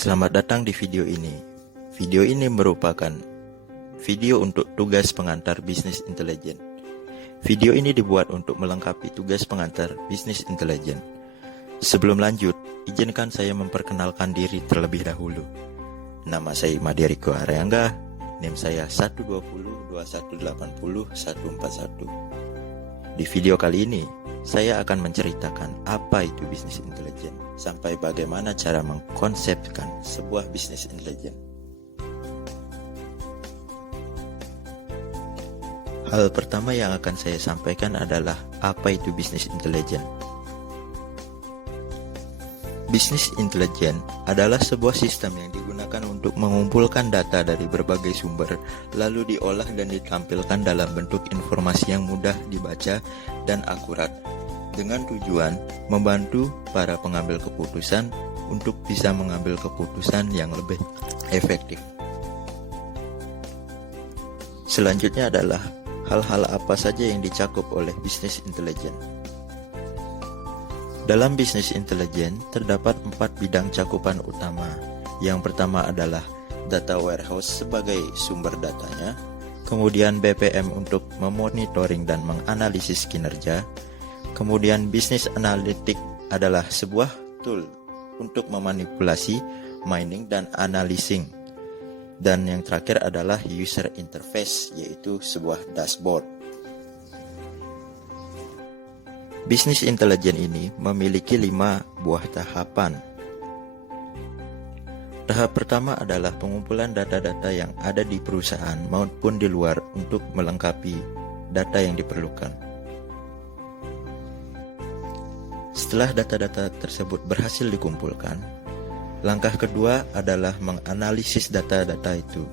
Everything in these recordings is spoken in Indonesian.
Selamat datang di video ini. Video ini merupakan video untuk tugas pengantar bisnis intelijen. Video ini dibuat untuk melengkapi tugas pengantar bisnis intelijen. Sebelum lanjut, izinkan saya memperkenalkan diri terlebih dahulu. Nama saya Imadi Riko Aryangga, NIM saya 1202180 141. Di video kali ini, saya akan menceritakan apa itu bisnis intelijen, sampai bagaimana cara mengkonsepkan sebuah bisnis intelijen. Hal pertama yang akan saya sampaikan adalah apa itu bisnis intelijen. Bisnis intelijen adalah sebuah sistem yang digunakan untuk mengumpulkan data dari berbagai sumber, lalu diolah dan ditampilkan dalam bentuk informasi yang mudah dibaca dan akurat, dengan tujuan membantu para pengambil keputusan untuk bisa mengambil keputusan yang lebih efektif. Selanjutnya adalah hal-hal apa saja yang dicakup oleh bisnis intelijen. Dalam bisnis intelijen terdapat 4 bidang cakupan utama. Yang pertama adalah data warehouse sebagai sumber datanya, kemudian BPM untuk memonitoring dan menganalisis kinerja, kemudian bisnis analitik adalah sebuah tool untuk memanipulasi, mining, dan analyzing, dan yang terakhir adalah user interface, yaitu sebuah dashboard. Bisnis intelijen ini memiliki 5 buah tahapan. Tahap pertama adalah pengumpulan data-data yang ada di perusahaan maupun di luar untuk melengkapi data yang diperlukan. Setelah data-data tersebut berhasil dikumpulkan, langkah kedua adalah menganalisis data-data itu.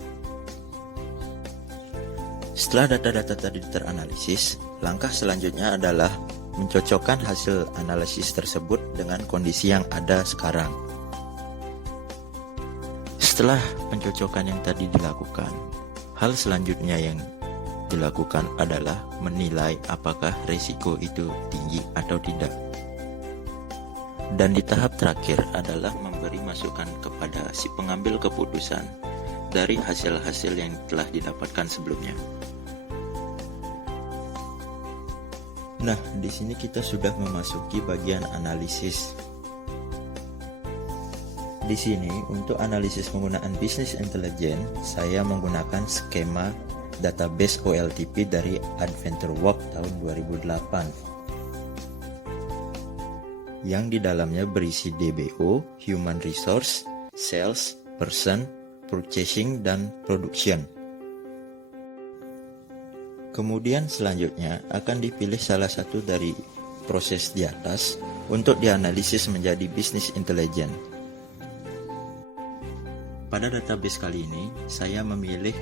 Setelah data-data tadi teranalisis, langkah selanjutnya adalah mencocokkan hasil analisis tersebut dengan kondisi yang ada sekarang. Setelah pencocokan yang tadi dilakukan, hal selanjutnya yang dilakukan adalah menilai apakah risiko itu tinggi atau tidak. Dan di tahap terakhir adalah memberi masukan kepada si pengambil keputusan dari hasil-hasil yang telah didapatkan sebelumnya. Nah, di sini kita sudah memasuki bagian analisis. Di sini untuk analisis penggunaan bisnis intelijen, saya menggunakan skema database OLTP dari AdventureWorks tahun 2008. Yang di dalamnya berisi DBO, Human Resource, Sales, Person, Purchasing, dan Production. Kemudian selanjutnya akan dipilih salah satu dari proses di atas untuk dianalisis menjadi bisnis intelijen. Pada database kali ini, saya memilih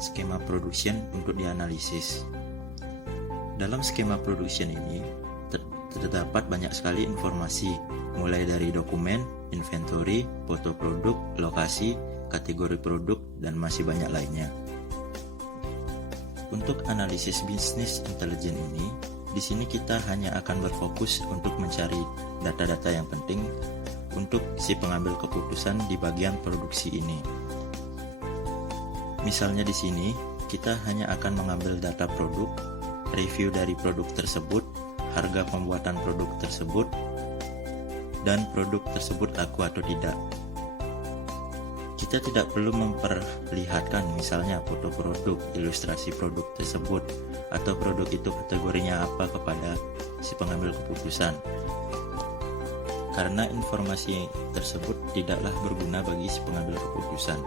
skema production untuk dianalisis. Dalam skema production ini, terdapat banyak sekali informasi, mulai dari dokumen, inventory, foto produk, lokasi, kategori produk, dan masih banyak lainnya. Untuk analisis bisnis intelijen ini, di sini kita hanya akan berfokus untuk mencari data-data yang penting untuk si pengambil keputusan di bagian produksi ini. Misalnya di sini, kita hanya akan mengambil data produk, review dari produk tersebut, harga pembuatan produk tersebut, dan produk tersebut laku atau tidak. Kita tidak perlu memperlihatkan misalnya foto produk, ilustrasi produk tersebut, atau produk itu kategorinya apa kepada si pengambil keputusan, karena informasi tersebut tidaklah berguna bagi si pengambil keputusan.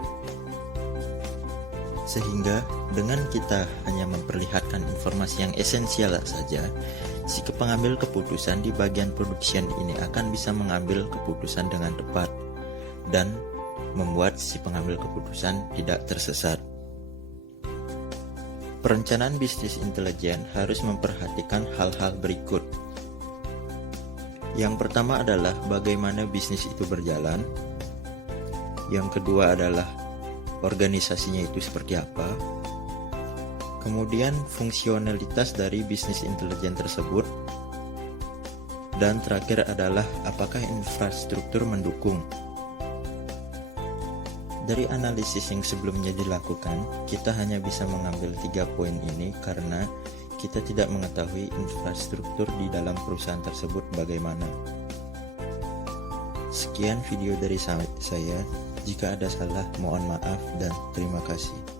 Sehingga dengan kita hanya memperlihatkan informasi yang esensial saja, si pengambil keputusan di bagian production ini akan bisa mengambil keputusan dengan tepat dan membuat si pengambil keputusan tidak tersesat. Perencanaan bisnis intelijen harus memperhatikan hal-hal berikut. Yang pertama adalah bagaimana bisnis itu berjalan. Yang kedua adalah organisasinya itu seperti apa. Kemudian fungsionalitas dari bisnis intelijen tersebut. Dan terakhir adalah apakah infrastruktur mendukung. Dari analisis yang sebelumnya dilakukan, kita hanya bisa mengambil 3 poin ini karena kita tidak mengetahui infrastruktur di dalam perusahaan tersebut bagaimana. Sekian video dari saya. Jika ada salah, mohon maaf dan terima kasih.